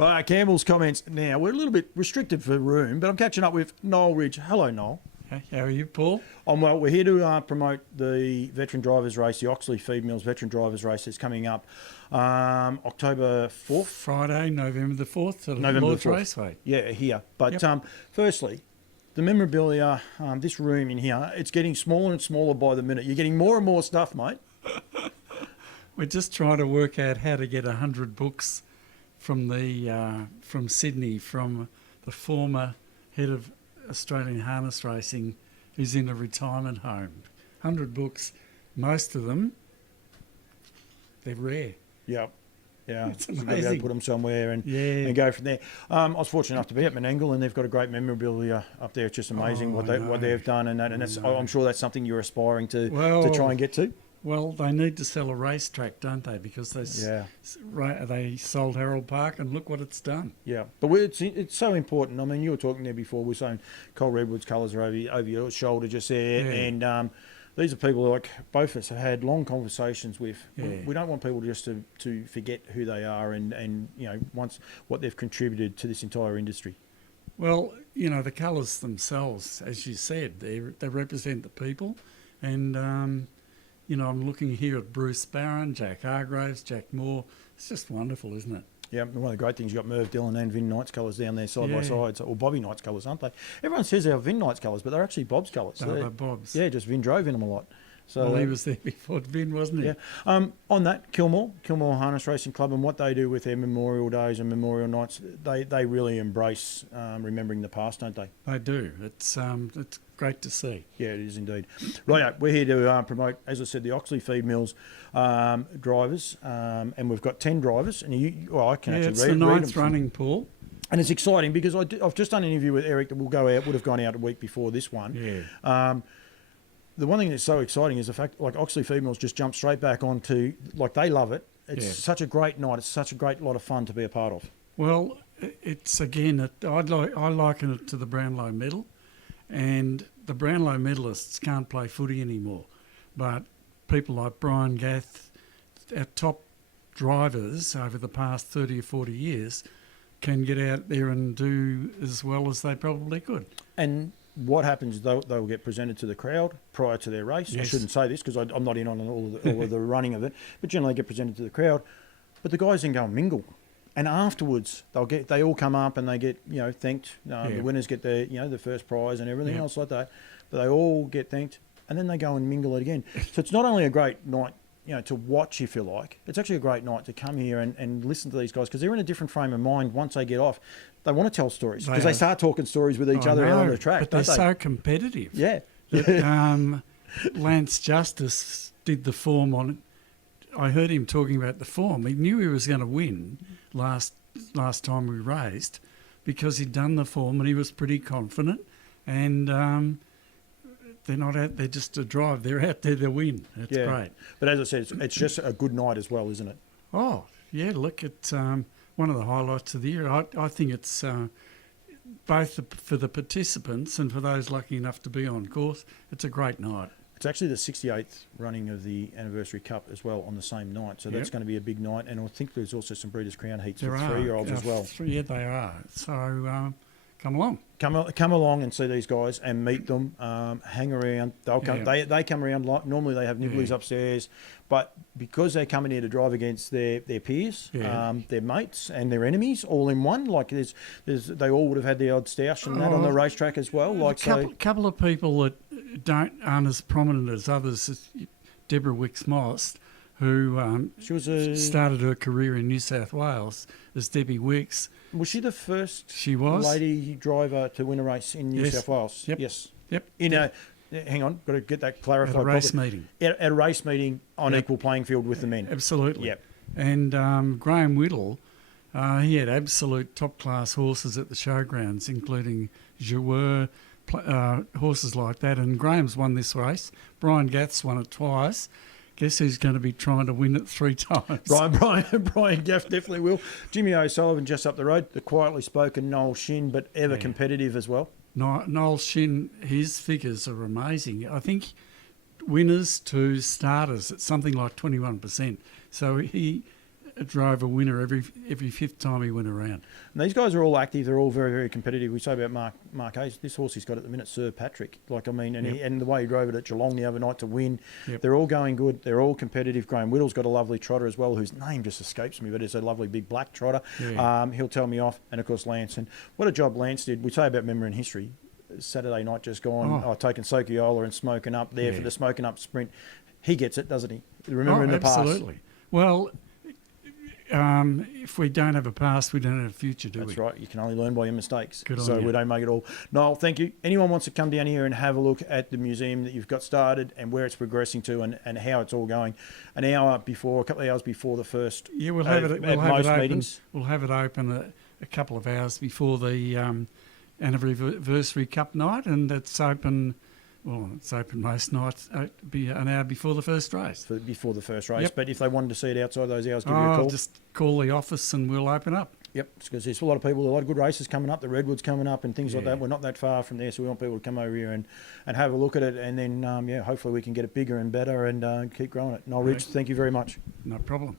Campbell's comments now. We're a little bit restricted for room, but I'm catching up with Noel Ridge. Hello, Noel. Hey, how are you, Paul? I'm well. We're here to promote the veteran drivers race, the Oxley Feed Mills veteran drivers race that's coming up October 4th. Friday, November the 4th at November Lord's the 4th. Raceway. Yeah, here. But Yep. firstly, the memorabilia, this room in here, it's getting smaller and smaller by the minute. You're getting more and more stuff, mate. We're just trying to work out how to get 100 books from from Sydney, from the former head of Australian harness racing, who's in a retirement home. 100 books, most of them, they're rare. Yep. Yeah, It's so maybe amazing. I'll put them somewhere and go from there. I was fortunate enough to be at Menangle, and they've got a great memorabilia up there. It's just amazing what they've done, and that's I'm sure that's something you're aspiring to try and get to. Well, they need to sell a racetrack, don't they? Because they sold Harold Park, and look what it's done. Yeah, but it's so important. I mean, you were talking there before. We're saying Cole Redwood's colours are over your shoulder just there, and these are people like both of us have had long conversations with. Yeah. We don't want people just to forget who they are and once what they've contributed to this entire industry. Well, the colours themselves, as you said, they represent the people, and I'm looking here at Bruce Barron, Jack Hargraves, Jack Moore. It's just wonderful, isn't it? Yeah, one of the great things, you've got Merv Dillon and Vin Knight's colours down there side by side, or Bobby Knight's colours, aren't they? Everyone says they're Vin Knight's colours, but they're actually Bob's colours. They're Bob's. Yeah, just Vin drove in them a lot. So Well, he was there before Vin, wasn't he? Yeah. On that, Kilmore Harness Racing Club, and what they do with their Memorial Days and Memorial Nights, they really embrace remembering the past, don't they? They do. It's great to see. Yeah, it is indeed. Right, we're here to promote, as I said, the Oxley Feed Mills drivers, and we've got 10 drivers, and I can actually it's read the them. ninth running, Paul. And it's exciting because I've just done an interview with Eric that would have gone out a week before this one. Yeah. The one thing that's so exciting is the fact, like, Oxley Females just jump straight back onto, like, they love it. It's such a great night. It's such a great lot of fun to be a part of. Well, it's again, I liken it to the Brownlow Medal, and the Brownlow medalists can't play footy anymore, but people like Brian Gath, our top drivers over the past 30 or 40 years, can get out there and do as well as they probably could. And what happens, they'll get presented to the crowd prior to their race. Yes. I shouldn't say this because I'm not in on all of the running of it, but generally they get presented to the crowd. But the guys then go and mingle. And afterwards, they all come up and they get, thanked. The winners get their, the first prize and everything else like that. But they all get thanked, and then they go and mingle it again. So it's not only a great night, to watch, if you like. It's actually a great night to come here and listen to these guys, because they're in a different frame of mind once they get off. They want to tell stories because they start talking stories with each other out on the track. But they're so competitive. Yeah. Lance Justice did the form on. I heard him talking about the form. He knew he was going to win last time we raced because he'd done the form and he was pretty confident. And they're not out there just to drive. They're out there to win. It's great. But as I said, it's just a good night as well, isn't it? Oh, yeah. Look, it's one of the highlights of the year. I think it's both for the participants and for those lucky enough to be on course. It's a great night. It's actually the 68th running of the Anniversary Cup as well on the same night. So that's going to be a big night. And I think there's also some Breeders' Crown heats for 3-year-olds as well. Yeah, they are. So come along. Come along and see these guys and meet them. Hang around. They'll come. They come around. Normally they have nibblies upstairs, but because they're coming here to drive against their peers, their mates and their enemies all in one. Like they all would have had the odd stoush and that on the racetrack as well. Like couple of people that aren't as prominent as others. As Deborah Wicks-Moss, who she was started her career in New South Wales as Debbie Wicks. Was she the first She was. lady driver to win a race in New South Wales? Yep. Yes. Yep. Hang on, got to get that clarified. At a race meeting. At a race meeting on equal playing field with the men. Absolutely. Yep. And Graham Whittle, he had absolute top-class horses at the showgrounds, including Jouer, horses like that. And Graham's won this race. Brian Gath's won it twice. Guess who's going to be trying to win it 3 times? Brian Gaff definitely will. Jimmy O'Sullivan just up the road. The quietly spoken Noel Shin, but ever competitive as well. Noel Shin, his figures are amazing. I think winners to starters, it's something like 21%. So he drove a winner every fifth time he went around. And these guys are all active. They're all very, very competitive. We say about Mark Hayes, this horse he's got at the minute, Sir Patrick. Like, I mean, and, and the way he drove it at Geelong the other night to win. Yep. They're all going good. They're all competitive. Graham Whittle's got a lovely trotter as well, whose name just escapes me, but it's a lovely big black trotter. Yeah. He'll tell me off. And, of course, Lance. And what a job Lance did. We say about memory and history. Saturday night just gone, taking Sokiola and smoking up there for the smoking up sprint. He gets it, doesn't he? Remember in the past. Absolutely. Well, if we don't have a past, we don't have a future, do we? That's right. You can only learn by your mistakes. Good on so you. we don't make it all. Noel, thank you. Anyone wants to come down here and have a look at the museum that you've got started and where it's progressing to and how it's all going, a couple of hours before the first. Yeah, we'll have it. We'll have most it open. meetings. We'll have it open a couple of hours before the anniversary cup night, and it's open. Well, it's open most nights. Be an hour before the first race. Before the first race. Yep. But if they wanted to see it outside those hours, give you a call. Just call the office and we'll open up. Yep, because there's a lot of people, a lot of good races coming up. The Redwood's coming up and things like that. We're not that far from there, so we want people to come over here and have a look at it. And then, hopefully we can get it bigger and better and keep growing it. Noel Ridge, thank you very much. No problem.